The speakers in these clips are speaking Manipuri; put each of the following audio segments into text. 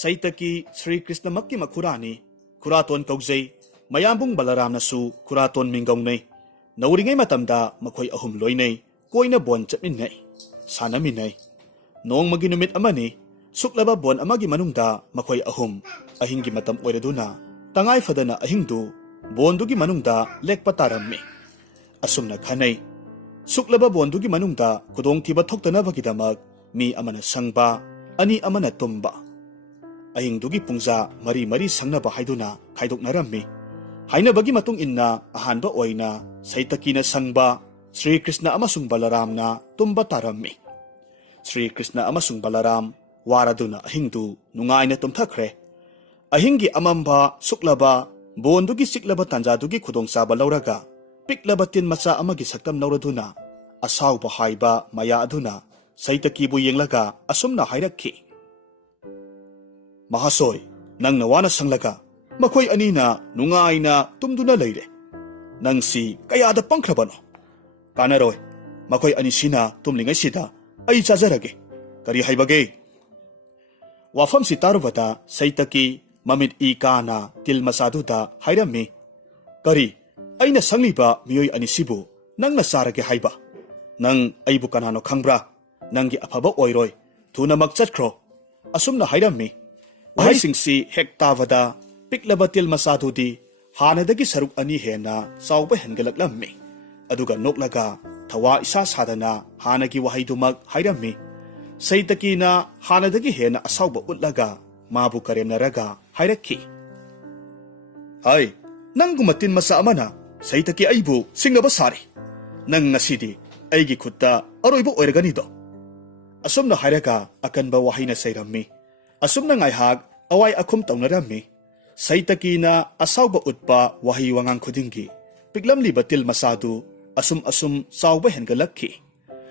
Saitaki Sri Krishna Makki Makurani, Kuraton Kauzay, Mayambung Balaram Nasu, Kuraton Mingongnay, Nauringay Matamda, Makoy Ahum Loynay, Koina Bon Chatminay, Sanaminay, Noong Maginumit Amani, Suklaba Bon Amagi Manungda, Makoy Ahum, Ahingi Matam Oiraduna, Tangay Fadana Ahingdu, Bondugi Manungda, Lekpatarami, Asumna Kanay, Suklaba Bondugi Manungda, Kudong Tiba Toktana Bagidamag, Mi Amana Sangba, Ani Amana Tumba. Ahingdugi Pungza, Mari Sangnaba Haiduna, Kaidok Narami, Hainabagi Matung Inna, Ahanba Oina, Saitaki na Sangba, Sri Krishna Amasung Balaram na Tumba Tarami. Sri Krishna Amasung Balaram, Waraduna Ahingdu, Nungay na Tumtakre, Ahingi Amamba, Suklaba, Bondugi Siklaba Tanjadugi Kudong Saba Lauraga, Piklabatin Masa Amagi Saktam Nauraduna, Asaw Bahayba, Maya Aduna, Saitaki Buyenglaga, Asumna Hairaki. Mahasoy, nang nawana sanglaga, makoy anina, nungay na tumduna layre. Nang si kayada pangkrabano. Kanaroy, makoy anisina tumlingay sida, ay chazarage. Kari haybagay. Wafam si Tarvata, Saitaki, Mamid Ikana, Tilmasaduta, Hayrami. Kari, ay nasangliba miyoy anisibu, nang nasarage hayba. Nang aybu kanano kangbra, nang giapaba oiroy, tuna magchatkro, asum na hayrami. Wahaysingsi hektavada, Piklabatil Masadudi, Hanadagi Saruk Ani Hena, Sauba Hengalaklammi, Aduga Noklaga, Tawa Isa Sadana, Hanagi Wahidumag Hayrami, Saitaki na Hanadagi Hena Asauba Utlaga, Mabu Karem Naraga, Hayraki. Ay, nang gumatin masama na, Saitaki Aibu, Singabasari, nang ngasidi, Aigi Kutta, Aroibo Oreganido. Asum na Hayraga, akan ba wahay na sayrami. Asum na ngayhag, away akum taong narami, Saitaki na asawba utpa wahi wangang kudingi, Piglam libatil masadu, asum sawba hengalaki.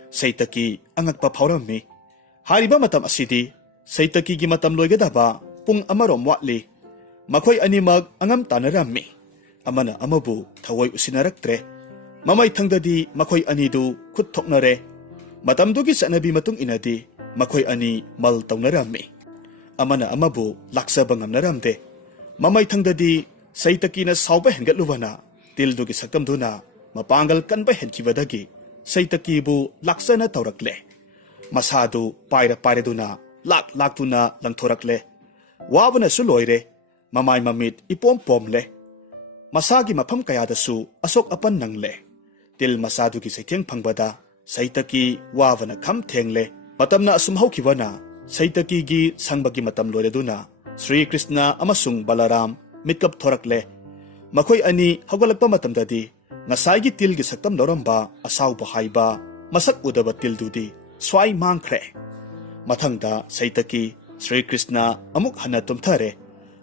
Saitaki ang agpapawrami, Hariba matam asidi, Saitaki gimatam loygadaba, Pung amarom watli, Makoy animag angam tanarami, Amana amabu, taway usinaraktre, Mamay tangdadi makoy anidu kutok nare, Matamdugi sa nabi matung inadi, Makoy ani mal taong narami. Amana amabu laksa bangam naramde. Mamay tangdadi Saitaki na sauba hengatluwana, Tildugi saktamduna, Mapanggal kan ba henkibadagi, Saitaki bu laksa na taurakle. Masadu paira duna, lak tuna lang thorakle. Wabana suloyre, Mamay mamit ipom-pomle. Masagi mapam kayada su asok apan nangle. Til masadugi saiteng pangbada, Saitaki wabana kam tengle. Matam na asumhaw kiwana, Saitaki gi sangbagi matam loyreduna, Sri Krishna amasung Balaram mitkap thorakle. Makoy ani hagwalagpa matamdadi, ngasaygi tilgi saktam loramba asaw bahayba, masak udaba tildudi, sway mangkre. Mathangda Saitaki, Sri Krishna amuk hana tumthare,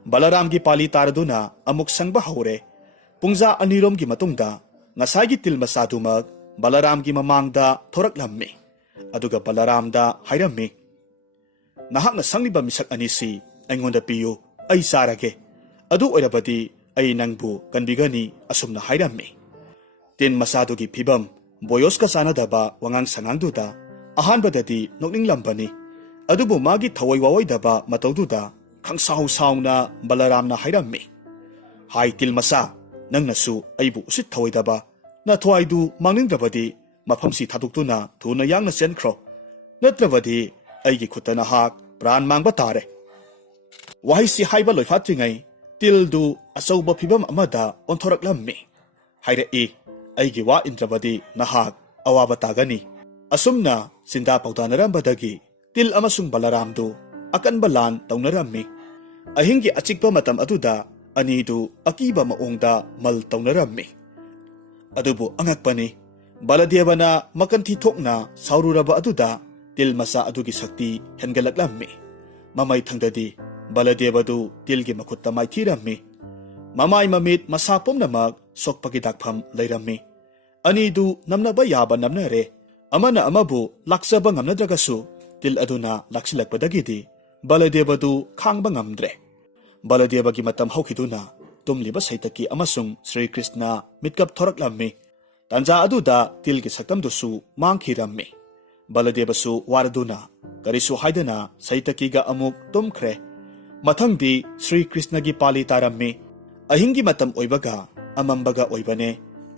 Balaram gi pali taraduna amuk sangba haure. Pungza anirom gi matungda, ngasaygi til masadumag, Balaram gi mamangda thoraklammi. Aduga Balaramda hayrami. Nahak na sangliba misak anisi, Aingonda piyo, ay sarage. Adu oirabadi, ay nangbu kanbigani asum na hayrami. Tin masadugi pibam, boyos ka sana daba wangang sangangduda, ahan badadi nokning lambani. Adubo magi taway waway daba matawduda, kang saw na Balaram na hayrami. Hay til masa, nang nasu ay bu usit taway daba, na tuwaydu mangning drabadi, mapamsi tatuktu na tuna yang na senkro. Natrabadi, ay gikuta na hak, pran mang batare. Wahay si hayba loy fatringay, Tildu asawba pibam amada onthoraklammi. Hayra ay giwa indrabadi na hak, awabatagani. Asumna sinda pagdanarambadagi, Til amasung Balaramdu, akan balan taunarami. Ahingi achikpa matam aduda, anidu akiba maongda mal taunarami. Adubo angakpani, Baladiyaba na makantitok na saururaba aduda, Til masa adugi sakti hengalaklammi. Mamay tangdadi, Baladiyabadu tilgi makutta may tirami. Mamay mamit masapom na mag sokpagidakpam layrammi. Anidu namnaba yaba namnare, Amana amabu laksaba ngamnadragasu, Til aduna laksilagpadagidi, Baladiyabadu kangba ngamdre. Baladiyabagi matam hawkiduna, Tumliba Saitaki amasung Sri Krishna mitkap thoraklammi. Tanja aduda tilgi saktamdusu mangkirammi. Baladebasu waraduna, karisu haidana Saitakiga amuk tumkre. ꯃꯊꯪꯗꯤ ꯁ꯭ꯔꯤ ꯀ꯭ꯔꯤꯁꯅꯒꯤ ꯄꯥꯂꯤ ꯇꯥꯔꯝꯃꯤ꯫ ꯑꯍꯤꯡꯒꯤ ꯃꯇꯝ ꯑꯣꯏꯕꯒ ꯑꯃꯝꯕꯒ ꯑꯣꯏꯕꯅꯦ꯫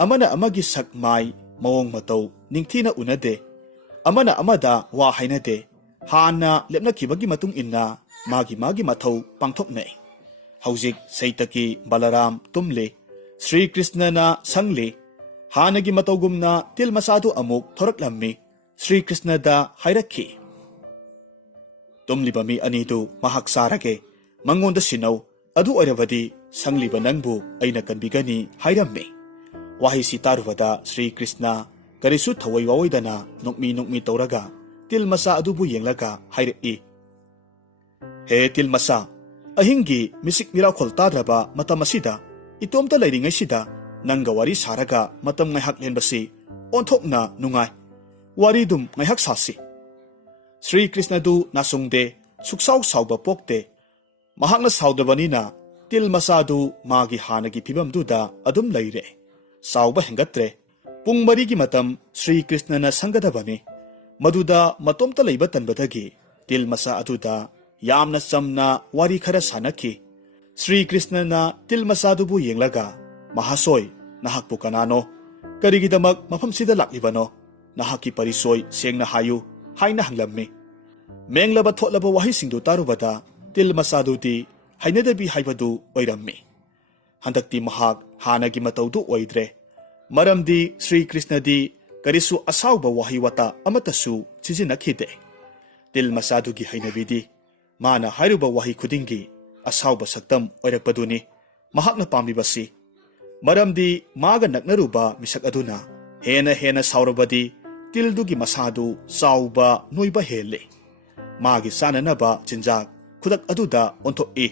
ꯑꯃꯅ ꯑꯃꯒꯤ ꯁꯛ ꯃꯥꯏ ꯃꯑꯣꯡ ꯃꯇꯧ ꯅꯤꯡꯊꯤꯅ ꯎꯅꯗꯦ꯫ ꯑꯃꯅ ꯑꯃꯗ ꯋꯥ ꯍꯥꯏꯅꯗꯦ꯫ ꯍꯥꯟꯅ ꯂꯦꯞꯅꯈꯤꯕꯒꯤ ꯃꯇꯨꯡ ꯏꯟꯅ ꯃꯥꯒꯤ ꯃꯊꯧ ꯄꯥꯡꯊꯣꯛꯅꯩ꯫ ꯍꯧꯖꯤꯛ ꯁꯩꯇꯀꯤ ꯕꯂꯔꯥꯝ ꯇꯨꯝꯂꯤ꯫ ꯁ꯭ꯔꯤ ꯀ꯭ꯔꯤꯁꯅꯅ ꯁꯪꯂꯤ꯫ ꯍꯥꯟꯅꯒꯤ ꯃꯇꯧꯒꯨꯝꯅ ꯇꯤꯜ ꯃꯆꯥꯗꯨ ꯑꯃꯨꯛ ꯊꯣꯔꯛꯂꯝꯃꯤ꯫ ꯁ꯭ꯔꯤ ꯀ꯭ꯔꯤꯁꯅꯗ ꯍꯥꯏꯔꯛꯈꯤ, ꯇꯨꯝꯂꯤꯕ ꯃꯤ ꯑꯅꯤꯗꯨ ꯃꯍꯥꯛ ꯆꯥꯔꯒꯦ, ꯃꯉꯣꯟꯗ ꯁꯤꯟꯅꯧ, ꯑꯗꯨ ꯑꯣꯏꯔꯕꯗꯤ ꯁꯪꯂꯤꯕ ꯅꯪꯕꯨ ꯑꯩꯅ ꯀꯟꯕꯤꯒꯅꯤ ꯍꯥꯏꯔꯝꯃꯤ꯫ ꯋꯥꯍꯩꯁꯤ ꯇꯥꯔꯨꯕꯗ ꯁ꯭ꯔꯤ ꯀ꯭ꯔꯤꯁꯅ ꯀꯔꯤꯁꯨ ꯊꯋꯣꯏ ꯋꯥꯑꯣꯏꯗꯅ ꯅꯣꯛꯃꯤ ꯇꯧꯔꯒ ꯇꯤꯜ ꯃꯆꯥ ꯑꯗꯨꯕꯨ ꯌꯦꯡꯂꯒ ꯍꯥꯏꯔꯛꯏ, ꯍꯦ ꯇꯤꯜ ꯃꯆꯥ, ꯑꯍꯤꯡꯒꯤ ꯃꯤꯁꯤꯛ ꯃꯤꯔꯥꯎꯈꯣꯜ ꯇꯥꯗ꯭ꯔꯕ ꯃꯇꯝ ꯑꯁꯤꯗ ꯏꯇꯣꯝꯇ ꯂꯩꯔꯤꯉꯩꯁꯤꯗ ꯅꯪꯒ ꯋꯥꯔꯤ ꯁꯥꯔꯒ ꯃꯇꯝ ꯉꯥꯏꯍꯥꯛ ꯂꯦꯟꯕꯁꯤ ꯑꯣꯟꯊꯣꯛꯅ ꯅꯨꯡꯉꯥꯏ꯫ ꯋꯥꯔꯤꯗꯨꯝ ꯉꯥꯏꯍꯥꯛ ꯁꯥꯁꯤ꯫ ꯁ꯭ꯔꯤ ꯀ꯭ꯔꯤꯁꯅꯗꯨ ꯅꯥꯆꯨꯡꯗꯦ, ꯁꯨꯛꯁꯥꯎ ꯁꯥꯎꯕ ꯄꯣꯛꯇꯦ꯫ ꯃꯍꯥꯛꯅ ꯁꯥꯎꯗꯕꯅꯤꯅ ꯇꯤꯜ ꯃꯆꯥꯗꯨ ꯃꯥꯒꯤ ꯍꯥꯟꯅꯒꯤ ꯐꯤꯕꯝꯗꯨꯗ ꯑꯗꯨꯝ ꯂꯩꯔꯦ꯫ ꯁꯥꯎꯕ ꯍꯦꯟꯒꯠꯇ꯭ꯔꯦ꯫ ꯄꯨꯡ 4ꯒꯤ ꯃꯇꯝ ꯁ꯭ꯔꯤ ꯀ꯭ꯔꯤꯁꯅꯅ ꯁꯪꯒꯗꯕꯅꯤ꯫ ꯃꯗꯨꯗ ꯃꯇꯣꯝꯇ ꯂꯩꯕ ꯇꯟꯕꯗꯒꯤ ꯇꯤꯜ ꯃꯆꯥ ꯑꯗꯨꯗ ꯌꯥꯝꯅ ꯆꯝꯅ ꯋꯥꯔꯤ ꯈꯔ ꯁꯥꯅꯈꯤ꯫ ಶ್ರೀ ಕೃಷ್ಣನ ತಿಲ್ಮಸಾದುಬು ಯೆಂಗ್ಲಗ ಮಹಾಸೋಯ್ ನಹಾಕ್ಪು ಕನಾನೋ ಕರಿಗಿದಮಕ್ ಮಫಂಸಿದ ಲಾಕ್ಲಿಬನೋ ನಹಾಕಿ ಪರಿಸೋಯ್ ಸೇಂಗ್ನ ಹಾಯು ಹಾಯ್ನ ಹಂಗ್ಲಮ್ಮಿ ಮೆಂಗ್ಲಬ ಥೋಟ್ಲಬ ವಹಿಸಿಂಗ್ದು ತಾರುಬದ ತಿಲ್ಮಸಾದುದಿ ಹೈನದಬಿ ಹೈಬದು ಒಯ್ರಮ್ಮಿ ಹಂದಕ್ತಿ ಮಹಾಕ್ ಹಾನಗಿ ಮತೌದು ಒಯ್ದ್ರೆ ಮರಮ್ದಿ ಶ್ರೀ ಕೃಷ್ಣದಿ ಕರಿಸು ಅಸಾವ್ಬ ವಹಿವತ ಅಮತಸು ಸಿಜಿನಖಿದೆ ತಿಲ್ಮಸಾದುಗಿ ಹೈನಬಿದಿ ಮಾನ ಹೈರುಬ ವಹಿ ಖುದಿಂಗಿ ಅಸಾವ್ಬ ಸಕ್ತಂ ಒಯ್ರಕ್ಪದುನಿ ಮಹಾಕ್ನ ಪಾಂಬಿಬಸಿ ಮರಮ್ದಿ ಮಾಗ ನಕ್ನರುಬ ಮಿಸಕ್ ಅದುನ ಹೇನ ಹೇನ ಸಾವ್ರಬದಿ ತಿಲ್ದುಗಿ ಮಸಾದು ಸಾವ್ಬ ನೋಯ್ಬ ಹೇಲೆ ಮಾಗಿ ಸಾನನಬ ಚಿಂಜಾಕ್ ಖುದಕ್ ಅದುದ ಒಂಥೋಇ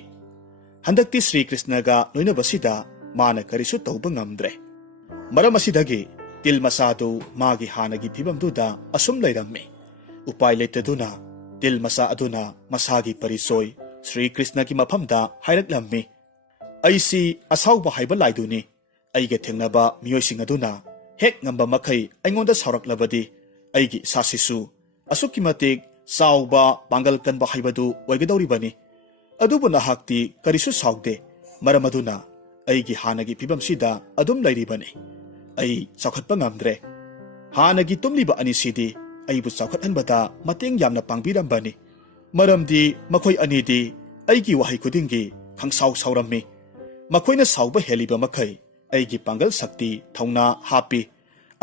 ಹಂದಕ್ತಿ ಶ್ರೀ ಕೃಷ್ಣಗ ನೋಯ್ನಬಸಿದ ಮಾನ ಕರಿಸು ತೌಬ ನಮ್ದ್ರೆ ಮರಮಸಿದಗಿ ತಿಲ್ ಮಸಾದು ಮಾಗಿ ಹಾನಗಿ ಫಿಬಂದುದ ಅಸುಮ್ ಲೈರಮ್ಮಿ ಉಪಾಯ ಲೆತ್ತದುನ ತಿಲ್ ಮಸಾ ಅದುನ ಮಸಾಗಿ ಪರಿಸೋಯ್ ಶ್ರೀ ಕೃಷ್ಣಗಿ ಮಫಂದ ಹೈರಕ್ಲಮ್ಮಿ ಐಸಿ ಅಸಾವ್ಬ ಹೈಬ ಲಾಯ್ದುನಿ ಐಗೆ ಥೆಂಗ್ನಬ ಮಿಯೋಯ್ಸಿಂಗ್ ಅದುನ ಹೇಕ್ ngamba ಮಖೈ ಐಂಗೊಂದ ಸಾವ್ರಕ್ಲಬದಿ ಐಗಿ ಸಾಸಿಸು ಅಸುಕ್ಕಿ ಮತಿಕ್ ಸಾವ್ಬ Panghal ಕನ್ಬ ಹೈಬದು ಒಯ್ಗದೌರಿಬನಿ ಅದುಬು ನಹಾಕ್ತಿ ಕರಿಸು ಸಾವ್ದೆ ಮರಮದುನ ಐಗಿ ಹಾನಗಿ ಫಿಬಂಸಿದ ಅದುಂ ಲೈರಿಬನಿ I ಚಾಖತ್ಪ ngamದ್ರೆ ಹಾನಗಿ ತುಮ್ಲಿಬ ಅನಿಸಿದಿ ಐಬು ಚಾಖತ್ಹನ್ಬದ ಮತೆಂಗ್ ಯಾಮ್ನ ಪಾಂಗ್ಬಿರಂಬನಿ ಮರಮ್ದಿ ಮಖೋಯ್ ಅನಿದಿ ಐಗಿ ವಹೈ ಖುದಿಂಗಿ ಖಂಗ್ಸಾವ್ ಸಾವ್ರಮ್ಮಿ ಮಖೋಯ್ನ ಸಾವ್ಬ ಹೇಲಿಬ ಮಖೈ ಐಗಿ Panghal Shakti ಥೌನಾ ಹಾಪಿ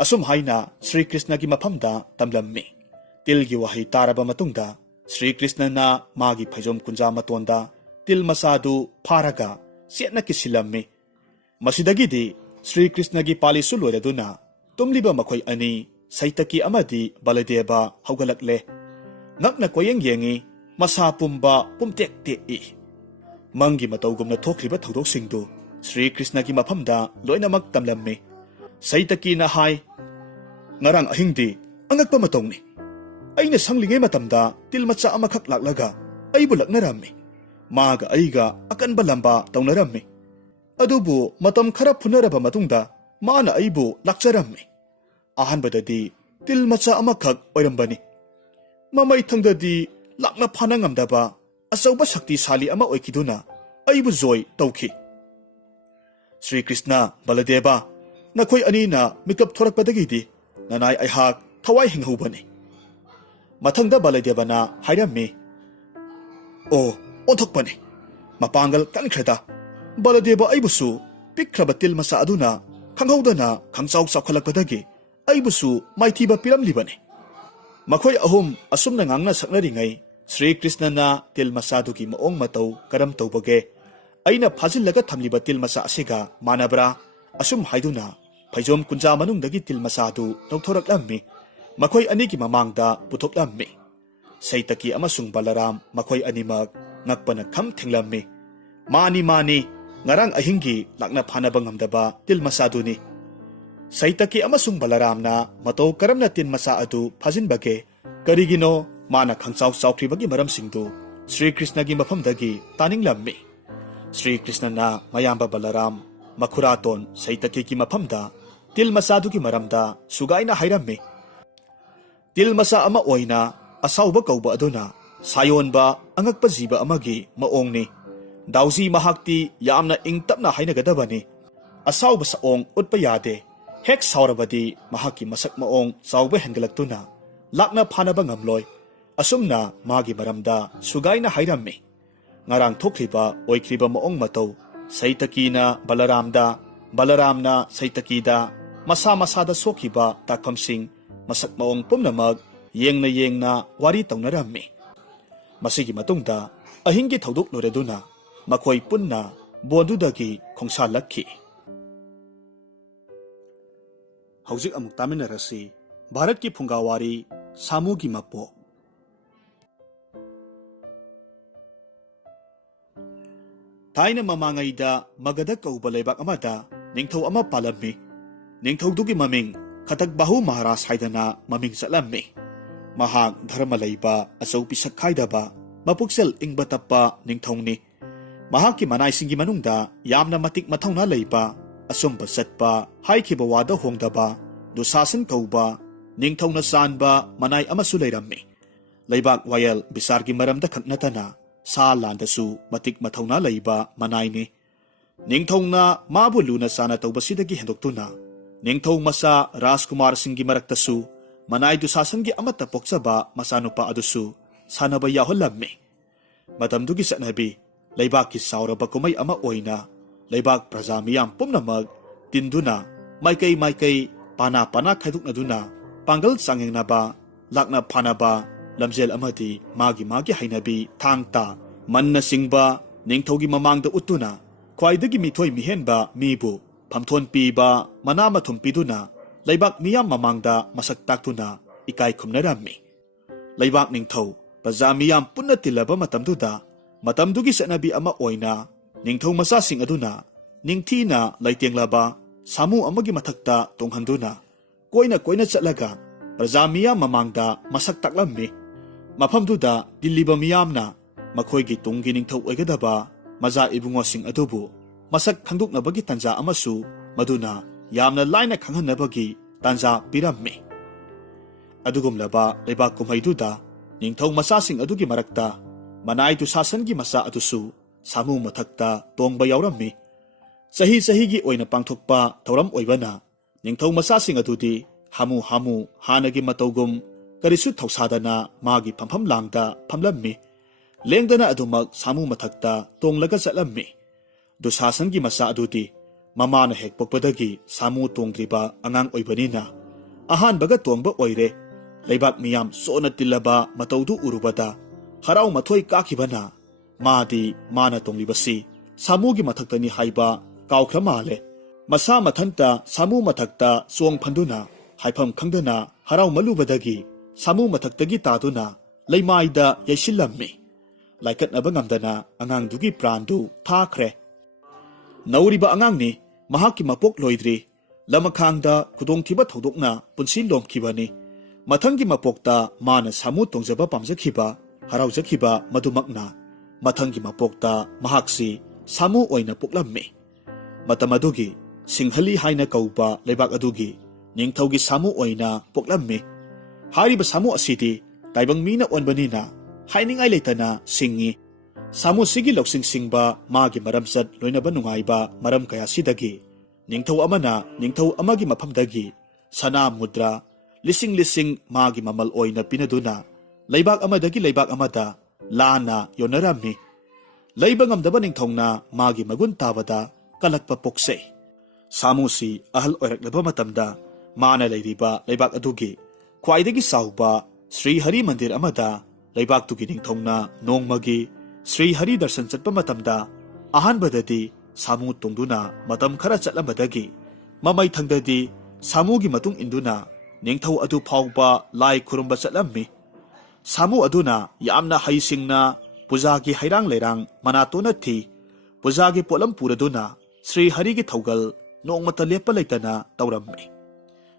assume ಹಾಯ್ನ Shri ಕೃಷ್ಣಗಿ ಮಫಂದ ತಮ್ಲಮ್ಮಿ ತಿಲ್ಗಿ ವಹೈ ತಾರಬ ಮತುಂಗ್ದ Shri ಕೃಷ್ಣನ ಮಾಗಿ ಫೈಜೋಮ್ ಕುಂಜಾ ಮತೋಂದ ತಿಲ್ ಮಸಾದು ಫಾರಗ ಸೆಟ್ನ ಕಿಸಿಲಮ್ಮಿ ಮಸಿದಗಿದಿ ಶ್ರೀ ಕೃಷ್ಣಗಿ ಪಾಲಿಸು ಲೋಯ್ರದುನ ತುಮ್ಲಿಬ ಮಖೋಯ್ ಅನಿ ಸೈತಕಿ Amedy Baladeva ಹೌಗಲಕ್ಲೆ ngakna koyeng yengi masa pumba pumtek te i mangi matawgumna thokriba thodok singdu Sri Krishna gi maphamda loinamak tamlamme saitaki na hai ngarang ahingdi angakpa matawni aina sanglingai matamda tilmacha amakhak laklaga aibu laknarammi maga aiga akanba lamba tawnarammi adubu matam khara phunaraba matungda mana aibu lakcharammi ahanbadadi tilmacha amakhak oirambani mamai thangdadi lakna phana ngamdaba achauba shakti sali ama oikiduna aibu joy tawki Sri Krishna Baladeva nakhoi anina mikap thorakpadagidi nanai aihak thawai hinghubani mathangda Baladeva na hairammi o onthokpani mapangal kankhada Baladeva aibusu pikhraba til masa aduna khanghaudana khangchau chakhalakpadagi aibusu maithiba piramlibani मखोय अहुम असुमना ngang na saknari Sri Krishna na til masadu ki maong matau karam tawbage aina phajillaga thamliba til masa asiga manabra asum haiduna phaijom kunja manungdagi til masadu tawthoraklammi मखोय ani ki mamangda puthoklammi saitaki amasung balaram मखोय animak ngakpana kham thenglammi mani ngarang ahingi lakna phanaba ngamdaba til masadu ni saitaki amasung balaram na matau karamna tin masa adu phajinbage karigino mana khangchau chawkribagi maram singdu Sri Krishna gi mafamdagi taninglammi Sri Krishna na mayamba balaram makhuraton saitaki gi mafamda til masadu gi maramda sugaina hairammi til masa ama oina asauba kauba aduna सायोनबा अंगक्पा जीबा अमगी मओंगनी दाउजी महाक्ति यामना इंग तपना हाइनगदबनी असाउब साओंग उतपा यादे हेक साउरबदी महाकी मसक मओंग चाउबा हेंगलक्तुना लाकना फानबा ngamloi asumna magi maramda sugaina hairami ngarang thokliba oikriba maong matau saitaki na balaramna saitaki da masa masada sokiba takpamsing masak maong pumnamag yengna wari taunarami masigi matungda ahinggi thauduk loreduna makhoi punna bondudagi khongsa lakhi haujik amuk taminarasi Bharat की फुंगावारी सामू की मपो थाइना ममांगैदा मगदा कौबा लेबाक अमदा निंगथौ अमा पालम्मी निंगथौदुगी ममिंग खतक बाहु महाराज हाइदना ममिंग चलम्मी महाक धर्म लैबा अचौ पिसक खाइदबा मपुक्सेल इंगबा तप्पा निंगथौनी महाकी मनाइसिंगी मनुंगदा यामना मतिक मथौना लैबा असुंबा चटपा हाइखिबा वादा होंगदबा दुशासन कौबा निंगथौना चानबा मनाई अमसु लैरम्मी लैबाक वायल बिसारगी मरमदा खकनतना सा लांदसु मतिक मथौना लैबा मनाइनी निंगथौना माबु लुना चाना तौबसिदगी हेंदोक्तुना निंगथौ मसा राजकुमार सिंगी मरक्तसु मनाई दुशासनगी अमत्ता पोक्चबा मसानुपा अदुसु सानबा याहोल्लम्मी मतमदुगी चटनबी लैबाकी साउरबा कुमै अमा ओइना लैबाक प्रजा मियाम पुमनमग तिंदुना माइकई पाना खाइदुकनदुना पांगल चांगेंगनाबा लाकना फानाबा लमजेल अमदी मागी हाइनबी थांगता मन्ना सिंगबा निंगथौगी ममांगदा उतुना ख्वाइदगी मिथोय मिहेनबा मीबु फमथोन पीबा मना मथुम पीदुना लैबाक मियाम ममांगदा मसक ताक्तुना इकाई खुमनराम्मी लैबाक निंगथौ प्रजा मियाम पुन्ना तिल्लबा मतमदुगी सनबी अमा ओइना निंगथौ मसासिंग अदुना निंगथीना लैतेंगलाबा सामू अमगी मथक्ता तोंगहंदुना कोइना चलगा प्रजा मियाम ममांगदा मसक ताक्लम्मी मफमदुदा दिल्लीबा मियामना मखोइगी तुंगी निंगथौ ओइगदबा मजा इबुंगोसिंग अदुबु मसक खंदुकनबगी तंजा अमसु मदुना यामना लाइना खंगहनबगी तंजा पिरम्मी अदुगुमलबा लेबा कुमैदुदा निंगथौ मसासिंग अदुगी मरक्ता मनाई दुशासनगी मसा अदुसु सामू मथक्ता तोंगबा यावरम्मी सही की ओइना पांथोकपा थौरम ओइबना निंगथौ मसासिंग अदुदी हामू हानगी मतौगुम करिसु थौसादना मागी फमफम लांगदा फमलम्मी लेंगदना अदुमक सामू मथक्ता तोंगलगा चलम्मी दुशासनगी मसा अदुदी ममाना हेक पोकपदगी सामू तोंग्रिबा अंगांग ओइबनिना अहानबगा तोंगबा ओइरे लैबाक मियाम सोना तिल्लबा मतौदु उरुबदा हराउ मथोय काखिबना माना तोंग्लिबसी सामूगी मथक्तनी हाइबा काउख्र माले मसा मथंता सामू मथक्ता सोंग फंदुना हाइफम खंगदना हराउ मलुबदगी सामू मथक्तगी तादुना लैमाइदा यैसिल्लम्मी लाइकटनबा ngamdana angang प्राणदु थाख्रे नौरिबा अंगांगनी महाकी मपोक लोइद्री लमखांगदा खुदोंथिबा थौदोकना पुंसि लोमखिबानी मथंगी मपोकता माना सामू तोंजबा पामजखिबा हराउजखिबा मदुमकना मथंगी मपोकता महाक्सी सामू ओइना पुकलम्मी मतमदुगी सिंहली हाइना कौबा लेबाक अदुगी निंगथौगी सामू ओइना पुकलम्मी हारिबा सामू असिदी ताइबंग मीना ओनबनिना हाइनिंगाई लेतना सिंगी सामू सिगी लौसिंग सिंगबा मागी मरमचत लोइनबा नुंगाइबा मरम कयासिदगी निंगथौ अमना निंगथौ अमगी मफमदगी सना मुद्रा लिसिंग मागी ममल ओइना पिनदुना लैबाक अमदगी लैबाक अमदा लाना योनराम्मी लैबा ngamdaba निंगथौना मागी मगुन ताबदा कलक्पा पोक्से सामूसी अहल ओइरक्लबा मतमदा माना लैरिबा लैबाक अदुगी ख्वाइदगी साउबा श्री हरि मंदिर अमदा लैबाक तुगी निंगथौना नोंगमगी श्री हरि दर्शन चटपा मतमदा अहानबददी सामू तोंगदुना मतम खरा चटलमदगी ममै थंगददी सामूगी मतुंग इंदुना निंगथौ अदु फाउबा लाई खुरुंबा चटलम्मी सामू अदुना यामना हाइसिंगना पुजागी हैरांग लेरांग मनातोना थी पुजागी पोलम पुरदुना श्री हरिगी थौगल नोंगमता लेप्पा लेतना तौरम्मी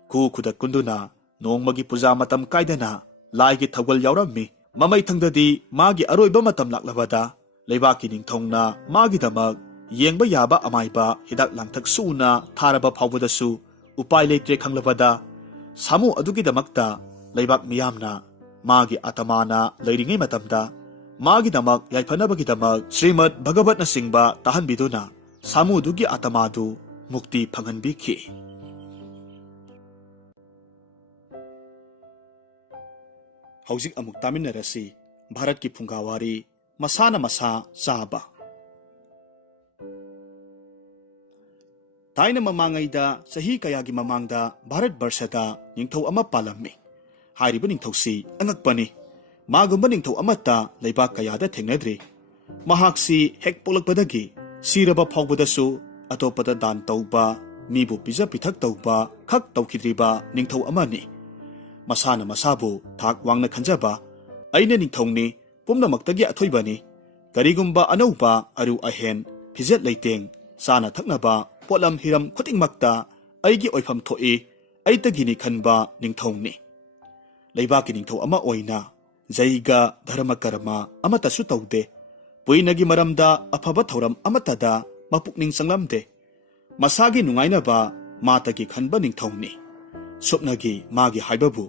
खुदक कुंदुना नोंगमगी पुजा मतम कायदना लाइगी थौगल यावरम्मी ममै थंगददी मागी अरोइबा मतम लाक्लबदा लैबाकी निंगथौना मागी दमक येंगबा याबा अमाइबा हिदाक लांथक सुना थारबा फावबदसु उपाय लेत्रे खंगलबदा सामू अदुगी दमकता लैबाक मियामना मागी आत्माना लैरिङै मतमदा मागीदमक याइफनबगीदमक श्रीमद भगवतना सिंबा ताहनबिदुना सामुदुगी आत्मादु मुक्ति फंगनबिखि। हौजिक अमुक तामिनरसी भारत की फुंगावारी मसाना मसा चाबा। थाइना ममांगैदा सही कयागी ममांगदा भारत वर्षदा निंगथौ अमा पालम्मि। हारिबा निंगथौसी अंगकपनि। मागुम्बा निंगथौ अमत्ता लैबाक कयादा थेंगनद्रि। महाक्सी हेक पोलकपदगी सिरबा फाउबदसु अतोपदा दान तौबा मीबु पिजा पिथक तौबा खक तौखिद्रिबा निंगथौ अमानि। मसाना मसाबु थाक वांगना खंजबा अइना निंगथौनि पुम्नमक्तगी अथोइबानि। करिगुम्बा अनौबा अरु अहेन फिजत लैतेंग साना थकनबा पोलम हिरम खुतिंगमक्ता अइगी ओइफम थोइ अइतगिनि खनबा निंगथौनि। लैबाकी निंगथौ अमा ओइना जैगा धर्म कर्म अमतसु तौदे। पुइनगी मरमदा अफबा थौरम अमतदा मपुकनिंग संगलमदे। मसागी नुंगाइनबा मातगी खनबा निंगथौनि। सुपनगी मागी हाइबबु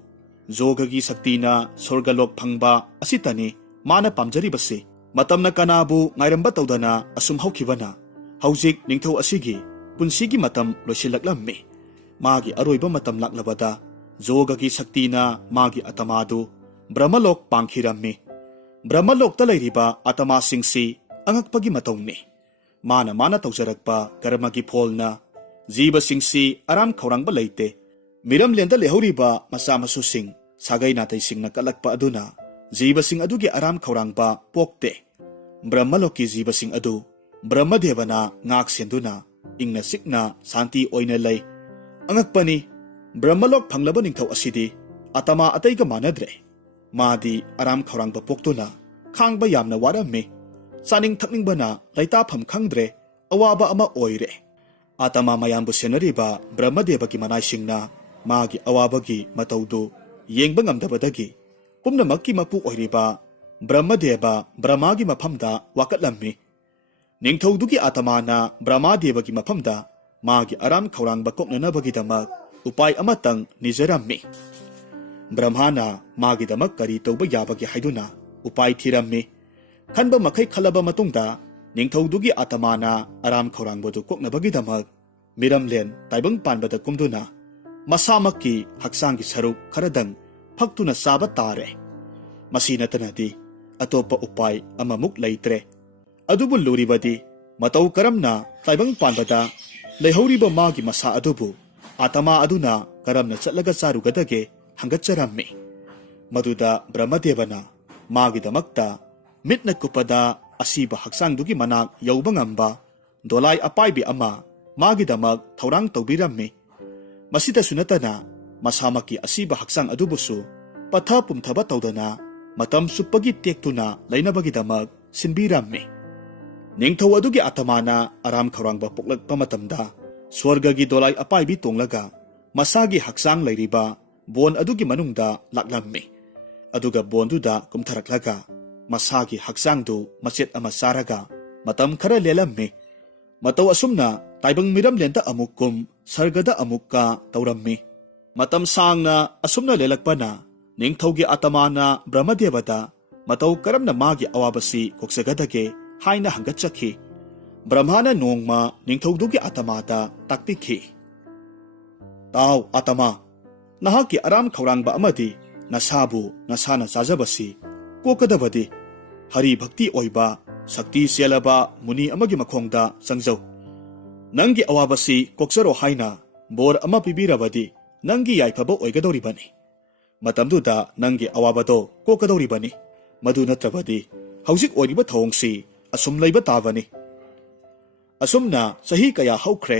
जोगगी शक्तिना स्वर्गलोक फंगबा असितनी माना पामजरिबसी। मतमना कनाबु ngairamba तौदना असुम हौखिबना हौजिक निंगथौ असिगी पुंसिगी मतम लोइसिलक्लम्मि। मागी अरोइबा मतम लाक्लबदा जोगगी शक्तिना मागी आत्मादु ब्रह्मलोक पांखिरम्मि। ब्रह्मलोकता लैरिबा आत्मासिंगसी अंगकपगी मतौनि। माना माना तौजरकपा कर्मगी फोलना जीवसिंगसी आराम खौरांगबा लैते। मिरम लेंदा लेहौरिबा मसा मसुसिंग सागै नातैसिंगना कलकपा अदुना जीवसिंग अदुगी आराम खौरांगबा पोक्ते। ब्रह्मलोकी जीवसिंग अदु ब्रह्मदेवना ngak सेंदुना इंगना सिकना शांति ओइना लै। अंगकपनि ब्रह्मलोक फंगलबा निंगथौ असिदी आत्मा अतैगा मानद्रे। मादी आराम खौरांगबा पोक्तुना खांगबा यामना वारम्मि। चानिंग थकनिंगबना लैताफम खंगद्रे अवाबा अमा ओइरे। आत्मा मयामबु सेनरिबा ब्रह्मदेवकी मनाइसिंगना मागी अवाबगी मतौदु येंगबा ngamdabadagi पुम्नमक्की मपु ओइरिबा ब्रह्मदेवा ब्रह्मागी मफमदा वाकटलम्मि। निंगथौदुगी आत्माना ब्रह्मदेवगी मफमदा मागी आराम खौरांगबा कोकननबगीदमक उपाय अमतंग निजरम्मि। ब्रह्माना मागीदमक करी तौबा याबगी हाइदुना उपाय थिरम्मि। खनबा मखै खलबा मतुंगदा निंगथौदुगी आत्माना आराम खौरांगबदु कोकनबगीदमक मिरमलेन ताइबंग पानबदा कुमदुना मसामक्की हक्सांगी सरुक खरदंग फक्तुना साबा तारे। मसी नतनदी अतोपा उपाय अममुक लैत्रे। अदुबु लुरिबदी मतौ करमना ताइबंग पानबदा लेहौरिबा मागी मसा अदुबु आत्मा अदुना करमना चलगा चारुगदगे हंगचरम्मि। मदुदा ब्रह्मदेवना मागीदमक्ता मिटना कुपदा असीबा हक्सांगदुगी मनाक यौबा ngamba दोलाई अपाइबी अमा मागीदमक थौरांग तौबिरम्मि। मसिदसु नतना मसामक्की असीबा हक्सांग अदुबुसु पथा पुमथबा तौदना मतम सुप्पगी तेक्तुना लैनबगीदमक सिनबिरम्मि। निंगथौ अदुगी आत्माना आराम खौरांगबा पोक्लकपा मतमदा स्वर्गगी दोलाई अपाइबी तोंगलगा मसागी हक्सांग लैरिबा बोन अदुगी मनुंगदा लाक्लम्मि। अदुगा बोनदुदा कुमथरक्लगा मसागी हक्सांगदु मचेत अमा सारगा मतम खरा लेलम्मि। मतौ असुमना ताइबंग मिरम लेंता अमुक्कुम सर्गदा अमुक्का तौरम्मि। मतम सांगना असुमना लेलकपना निंगथौगी आत्माना ब्रह्मदेवदा मतौ करमना मागी अवाबसी कोक्सगदगे हाइना हंगचखि। ब्रह्माना नोंगमा निंगथौदुगी आत्मादा ताकपिखि। ताव आत्मा नहाकी आराम खौरांगबा अमदी नसाबु नसाना चाजबसी कोकदबदी हरि भक्ति ओइबा शक्ति सेलबा मुनि अमगी मखोंगदा संजौ। नंगी अवाबसी कोक्सरो हाइना बोर अमा पिबिरबदी नंगी याइफबा ओइगदौरिबनी। मतमदुदा नंगी अवाबदो कोकदौरिबनी। मदु नत्रबदी हौजिक ओइरिबा थौंगसी असुम लैबा ताबनी। असुमना सही कया हौख्रे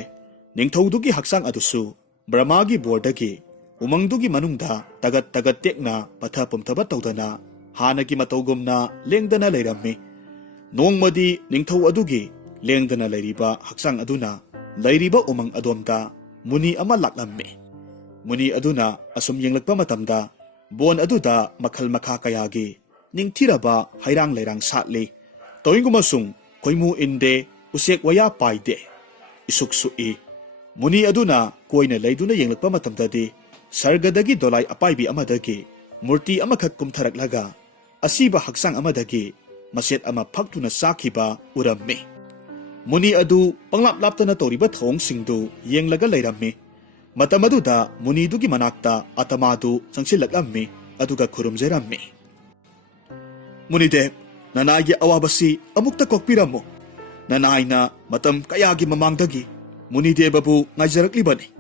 निंगथौदुगी हक्सांग अदुसु ब्रह्मागी बोर्डगी उमंगदुगी मनुंगदा तगत तगत तेक्ना पथा पुमथबा तौदना हानगी मतौगुमना लेंगदना लैरम्मि। नोंगमदी निंगथौ अदुगी लेंगदना लैरिबा हक्सांग अदुना लैरिबा उमंग अदोमदा मुनि अमा लाक्लम्मि। मुनि अदुना असुम येंगलकपा मतमदा बोन अदुदा मखल मखा कयागी निंगथिरबा हैरांग लैरांग सातली। तोइंगुमसुंग खोइमु इनदे उसेक वया पाइदे इसुक सुई। मुनि अदुना कोइना लैदुना येंगलकपा मतमददी सर्गदगी दोलाई अपाइबी अमदगी ꯃꯨꯔꯇꯤ ꯑꯃꯈꯛ ꯀꯨꯝꯊꯔꯛꯂꯒ ꯑꯁꯤꯕ ꯍꯛꯆꯥꯡ ꯑꯃꯗꯒꯤ ꯃꯆꯦꯠ ꯑꯃ ꯐꯛꯇꯨꯅ ꯆꯥꯈꯤꯕ ꯎꯔꯝꯃꯤ꯫ ꯃꯨꯅꯤ ꯑꯗꯨ ꯄꯪꯂꯥꯞ ꯂꯥꯞꯇꯅ ꯇꯧꯔꯤꯕ ꯊꯧꯑꯣꯡꯁꯤꯡꯗꯨ ꯌꯦꯡꯂꯒ ꯂꯩꯔꯝꯃꯤ꯫ ꯃꯇꯝ ꯑꯗꯨꯗ ꯃꯨꯅꯤꯗꯨꯒꯤ ꯃꯅꯥꯛꯇ ꯑꯇꯃꯥꯗꯨ ꯆꯪꯁꯤꯜꯂꯛꯂꯝꯃꯤ ꯑꯗꯨꯒ ꯈꯨꯔꯨꯝꯖꯔꯝꯃꯤ꯫ ꯃꯨꯅꯤꯗꯦꯕ, ꯅꯅꯥꯏꯒꯤ ꯑꯋꯥꯕꯁꯤ ꯑꯃꯨꯛꯇ ꯀꯣꯛꯄꯤꯔꯝꯃꯨ꯫ ꯅꯅꯥꯏꯅ ꯃꯇꯝ ꯀꯌꯥꯒꯤ ꯃꯃꯥꯡꯗꯒꯤ ꯃꯨꯅꯤꯗꯦꯕꯕꯨ ꯉꯥꯏꯖꯔꯛꯂꯤꯕꯅꯤ꯫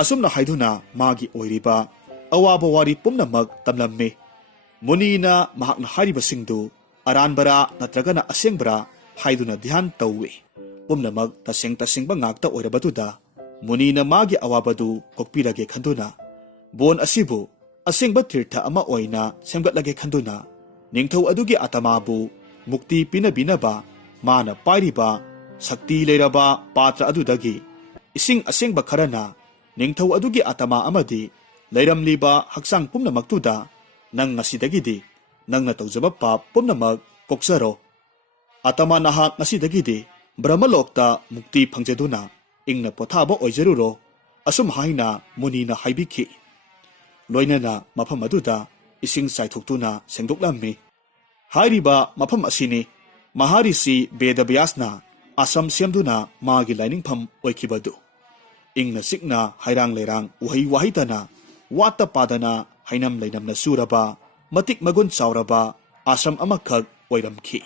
ꯑꯁꯨꯝꯅ ꯍꯥꯏꯗꯨꯅ ꯃꯥꯒꯤ ꯑꯣꯏꯔꯤꯕ ꯑꯋꯥꯕ ꯋꯥꯔꯤ ꯄꯨꯝꯅꯃꯛ ꯇꯝꯂꯝꯃꯤ꯫ ꯃꯨꯅꯤꯅ ꯃꯍꯥꯛꯅ ꯍꯥꯏꯔꯤꯕꯁꯤꯡꯗꯨ ꯑꯔꯥꯟꯕꯔꯥ ꯅꯠꯇ꯭ꯔꯒꯅ ꯑꯁꯦꯡꯕꯔꯥ ꯍꯥꯏꯗꯨꯅ ꯙ꯭ꯌꯥꯟ ꯇꯧꯏ꯫ ꯄꯨꯝꯅꯃꯛ ꯇꯁꯦꯡ ꯇꯁꯦꯡꯕ ꯉꯥꯛꯇ ꯑꯣꯏꯔꯕꯗꯨꯗ ꯃꯨꯅꯤꯅ ꯃꯥꯒꯤ ꯑꯋꯥꯕꯗꯨ ꯀꯣꯛꯄꯤꯔꯒꯦ ꯈꯟꯗꯨꯅ ꯕꯣꯟ ꯑꯁꯤꯕꯨ ꯑꯁꯦꯡꯕ ꯇꯤꯔꯊ ꯑꯃ ꯑꯣꯏꯅ ꯁꯦꯝꯒꯠꯂꯒꯦ ꯈꯟꯗꯨꯅ ꯅꯤꯡꯊꯧ ꯑꯗꯨꯒꯤ ꯑꯇꯃꯥꯕꯨ ꯃꯨꯛꯇꯤ ꯄꯤꯅꯕꯤꯅꯕ ꯃꯥꯅ ꯄꯥꯏꯔꯤꯕ ꯁꯛꯇꯤ ꯂꯩꯔꯕ ꯄꯥꯇ꯭ꯔ ꯑꯗꯨꯗꯒꯤ ꯏꯁꯤꯡ ꯑꯁꯦꯡꯕ ꯈꯔꯅ ꯅꯤꯡꯊꯧ ꯑꯗꯨꯒꯤ ꯑꯇꯃꯥ ꯑꯃꯗꯤ ꯂꯩꯔꯝꯂꯤꯕ ꯍꯛꯆꯥꯡ ꯄꯨꯝꯅꯃꯛꯇꯨꯗ ꯅꯪ ꯉꯁꯤꯗꯒꯤꯗꯤ ꯅꯪꯅ ꯇꯧꯖꯕ ꯄꯥꯞ ꯄꯨꯝꯅꯃꯛ ꯀꯣꯛꯆꯔꯣ꯫ ꯑꯇꯃꯥ ꯅꯍꯥꯛ ꯉꯁꯤꯗꯒꯤꯗꯤ ꯕ꯭ꯔꯍ꯭ꯃꯂꯣꯛꯇ ꯃꯨꯛꯇꯤ ꯐꯪꯖꯗꯨꯅ ꯏꯪꯅ ꯄꯣꯊꯥꯕ ꯑꯣꯏꯖꯔꯨꯔꯣ꯫ ꯑꯁꯨꯝ ꯍꯥꯏꯅ ꯃꯨꯅꯤꯅ ꯍꯥꯏꯕꯤꯈꯤ꯫ ꯂꯣꯏꯅꯅ ꯃꯐꯝ ꯑꯗꯨꯗ ꯏꯁꯤꯡ ꯆꯥꯏꯊꯣꯛꯇꯨꯅ ꯁꯦꯡꯗꯣꯛꯂꯝꯃꯤ꯫ ꯍꯥꯏꯔꯤꯕ ꯃꯐꯝ ꯑꯁꯤꯅꯤ ꯃꯍꯥꯔꯤꯁꯤ ꯕꯦꯗꯕ꯭ꯌꯥꯁꯅ ꯑꯁ꯭ꯔꯝ ꯁꯦꯝꯗꯨꯅ ꯃꯥꯒꯤ ꯂꯥꯏꯅꯤꯡꯐꯝ ꯑꯣꯏꯈꯤꯕꯗꯨ꯫ ꯏꯪꯅ ꯆꯤꯛꯅ ꯍꯩꯔꯥꯡ ꯂꯩꯔꯥꯡ ꯎꯍꯩ ꯋꯥꯍꯩꯇꯅ ꯋꯥꯠꯇ ꯄꯥꯗꯅ ꯍꯩꯅꯝ ꯂꯩꯅꯝꯅ ꯆꯨꯔꯕ ꯃꯇꯤꯛ ꯃꯒꯨꯟ ꯆꯥꯎꯔꯕ ꯑꯥꯁ꯭ꯔꯝ ꯑꯃꯈꯛ ꯑꯣꯏꯔꯝꯈꯤ꯫